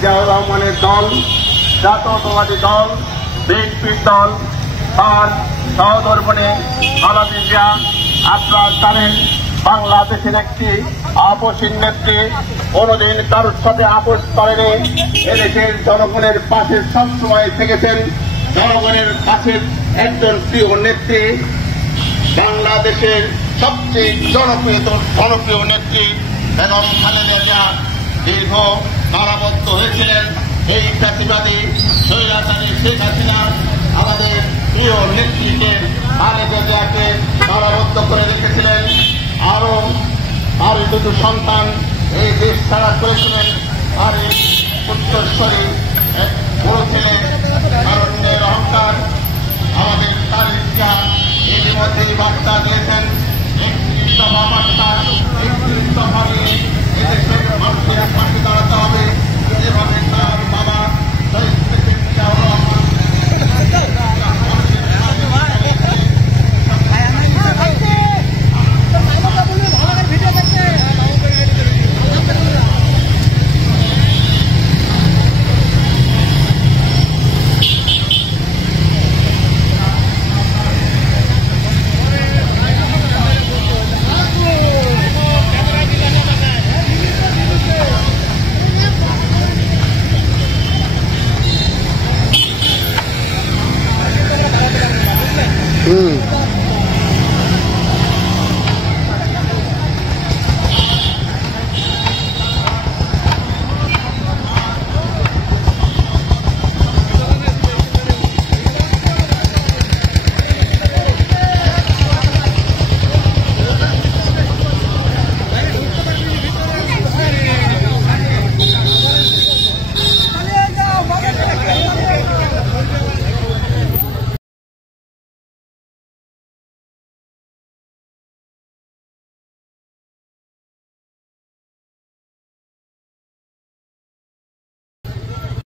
জিয়াউর রহমানের দল, জাতীয়তাবাদী দল, বিএনপির দল তার সহধর্মিণী খালেদা জিয়া। আপনারা জানেন বাংলাদেশের একটি আপসহীন নেত্রী, কোনদিন কারোর সাথে আপোষ করেনি। এদেশের জনগণের পাশে সবসময় থেকেছেন, জনগণের কাছের একজন প্রিয় নেত্রী, বাংলাদেশের সবচেয়ে জনপ্রিয় নেত্রী বেগম খালেদা জিয়া দীর্ঘ কারাবদ্ধ হয়েছিলেন। এই ফ্যাসিবাদী স্বৈরাচারী শেখ হাসিনা আমাদের প্রিয় নেত্রীকে খালেদা জিয়াকে কারাবদ্ধ করে রেখেছিলেন। আরো দুটো সন্তান এই দেশ ছাড়া করেছিলেন। আর এই উত্তরস্বরী এক বড় ছেলে তারুণ্যের অহংকার আমাদের খালেদা জিয়া ইতিমধ্যেই বার্তা দিয়েছেন, একটি দফা বার্তা, একটি দফা নিয়ে এদেশের মানুষের পাশে দাঁড়াতে হবে। যেভাবে তার বাবা